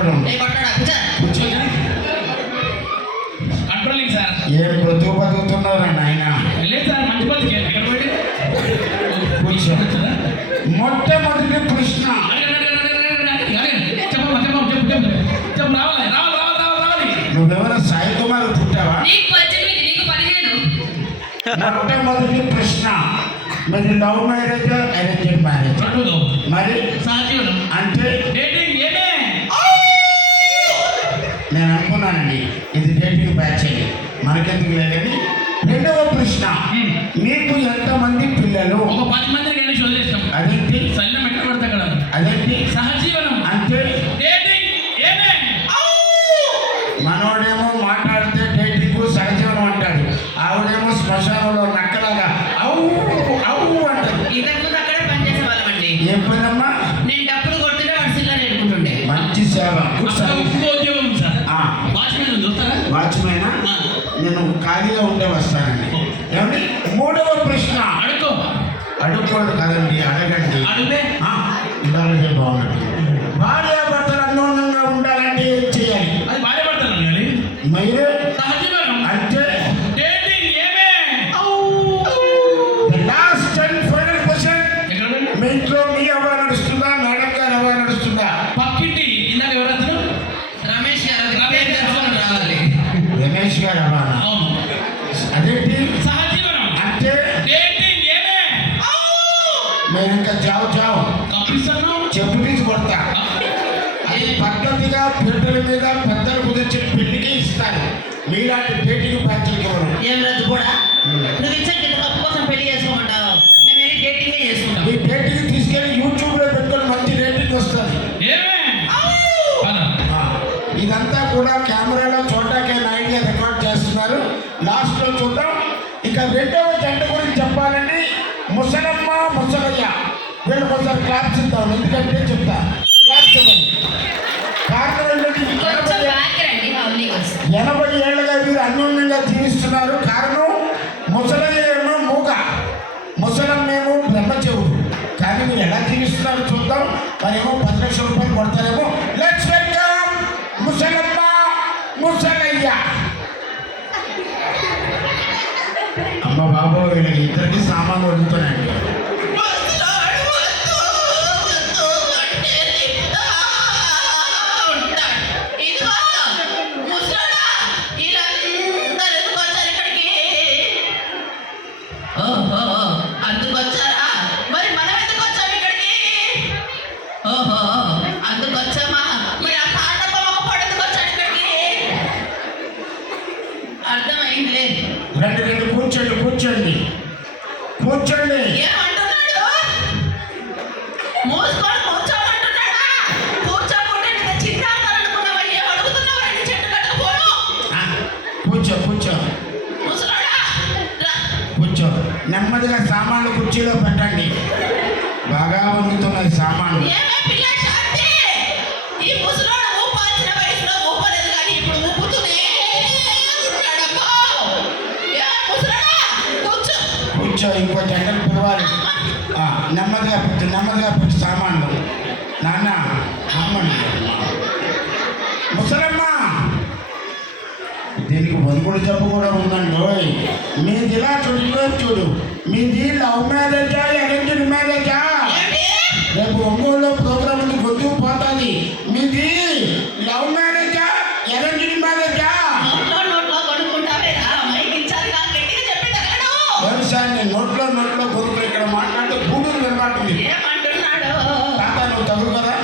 కొట్టకూడదు. Controlling sir. ఏం బ్రతుకు బతుకుతున్నారా నాయన? లేదు సార్, మంచి బతుకే. మొట్టమొదటి ప్రశ్న నువ్వెవరో సాయి కుమార్ పుట్టావా? మొట్టమొదటి ప్రశ్న మరి లవ్ మ్యారేజ్ అరేంజ్డ్ మ్యారేజ్? మరి అంటే నేను అనుకున్నానండి ఇది డేటింగ్ బ్యాచ్ అని, మనకెందుకు లేదని. రెండవ ప్రశ్న మీకు ఎంతమంది పిల్లలు? ఒక 10 మందిని నేను చదివేస్తాం. అదేంటి సైన్యం ఎక్కడ పడితే అక్కడ. అదేంటి సహజీవనం అంటే డేటింగ్ ఏమే. మనోడేమో మాట్లాడితే డేటింగ్ సహజీవనం అంటాడు, ఆవిడేమో శ్మశానంలో నక్కలాగా అవు అవు అంటాడు. ఇంతకుముందు అక్కడే పనిచేసే వాళ్ళమండి. ఏం పనమ్మా? నేను డబ్బులు కొడుతుంటే వాడు సిల్లర్ నేర్పుతుండే. మంచి సేవ, గుడ్ సర్వీస్. ఉద్యోగం సార్. వాచ్మెన్ చూస్తారా? వాచ్మెనా? నేను ఖాళీగా ఉండే వస్తానండి. ఏమండి? మూడవ ప్రశ్న అడుక్కోడు కదండి, అడగండి. ఉండాలంటే బాగున్నట్టు. భార్యాభర్తలు అన్యోన్యంగా ఉండాలంటే ఏం చేయాలి? అది భార్యాభర్తలు అనాలి. మీరు సహజీవనం అంటే డేటింగ్ ఏమే. లాస్ట్ అండ్ ఫైనల్ క్వశ్చన్, మీ ఇంట్లో మీ అవ్వ నడుస్తుందా, మేడం గారు అవ్వ నడుస్తుందా? పక్కింటి ఇందాక ఎవరన్నారు? రమేష్ గారు రావాలి. రమేష్ గారు అవ్వనా? అవును. అదేంటి సహజీవనం అంటే డేటింగ్ ఏమే. నేను ఇంకా జావు జావు కప్పిస్తాను, చెప్పు తీసి కొడతా. అది పద్ధతిగా పీటల మీద పెద్దలు కుదిర్చి పెళ్లికి ఇస్తారు. మీలాంటి డేటింగ్ బ్యాచ్లకి ఎవరు? ఏం రద్దు కూడా నువ్వు ఇచ్చే కప్పు కోసం పెళ్లి చేసుకోమంటావు. మేము వెళ్ళి డేటింగ్ చేసుకుంటాం. ఈ డేటింగ్ తీసుకెళ్లి యూట్యూబ్ లో పెట్టుకొని మంచి రేటింగ్ వస్తుంది. ఇదంతా కూడా కెమెరాలో చూడటానికి నైట్గా రికార్డ్ చేస్తున్నారు. లాస్ట్ లో చూద్దాం. ఇక రెండవ జంట గురించి చెప్పాలండి. ముసలమ్మ ముసలయ్య వీళ్ళు కొంచెం క్లాప్స్ ఇద్దాం, ఎందుకంటే చెప్తా. క్లాప్స్ ఇవ్వండి. కారణం 80 ఏళ్ళుగా వీరు అన్యోన్యంగా జీవిస్తున్నారు. కారణం ముసలయ్య ఏమో మూగ, ముసలమ్మేమో బ్రహ్మచెవుడు. కానీ మీరు ఎలా జీవిస్తున్నారో చూద్దాం. మరేమో 10 లక్షల రూపాయలు కొడతారేమో. లెట్స్ వెల్కమ్ ముసలమ్మ ముసలయ్య. అమ్మ బాబు వీళ్ళకి ఇద్దరికి సామాన్లు వదులుతున్నాయండి. అందుకొచ్చారా? మరి మనం ఎందుకు వచ్చాము ఇక్కడికి? ఓహో, అందుకొచ్చామా? మరి ఆ కాండప్ప మొక్కపాడు ఎందుకు వచ్చాడు ఇక్కడికి? అర్థమైందిలే. రండి కూర్చోండి కూర్చోండి కూర్చోండి. ఏమంటున్నాడు? మూసుకొని కూర్చోమంటున్నాడా? కూర్చోకుంటే నీకు చింతానుకున్నావా? ఏం అడుగుతున్నావు? చెట్టు కట్టకపోను. కూర్చో కూర్చో ముసలాడా రా. కూర్చో. నెమ్మదిగా సామాన్లు కుర్చీలో పెట్టండి. బాగా వండుతున్నది సామాన్లు. ఏమే పిల్ల శాంతి, ఈ ముసలోడు ఊపాల్సిన వయసులో ఊపలేదు కానీ ఇప్పుడు ఊపుతూనే ఉన్నాడమ్మా. ఏ ముసలాడా కూర్చో. కూర్చో. ఇంకో జంటలు పిలవాలి. నెమ్మదిగా పెట్టు సామాన్లు. నాన్న అమ్మండి. ముసలమ్మ దీనికి వదుకుడు జబ్బు కూడా ఉందండి. మీది ఇలా చూడు, మీది లవ్ మ్యారేజా అరేంజ్డ్ మ్యారేజా? రేపు ఒంగోలులో ప్రోగ్రామ్ ఉంది, గొంతుకు పోతుంది. మీది లవ్ మ్యారేజా అరేంజ్డ్ మ్యారేజా? వ్యవసాయాన్ని నోట్లో కొనుక్కో. ఇక్కడ మాట్లాడితే గూడూరు వినబడుతుంది. ఏమంటున్నాడు? తాత నువ్వు తగులు కదా.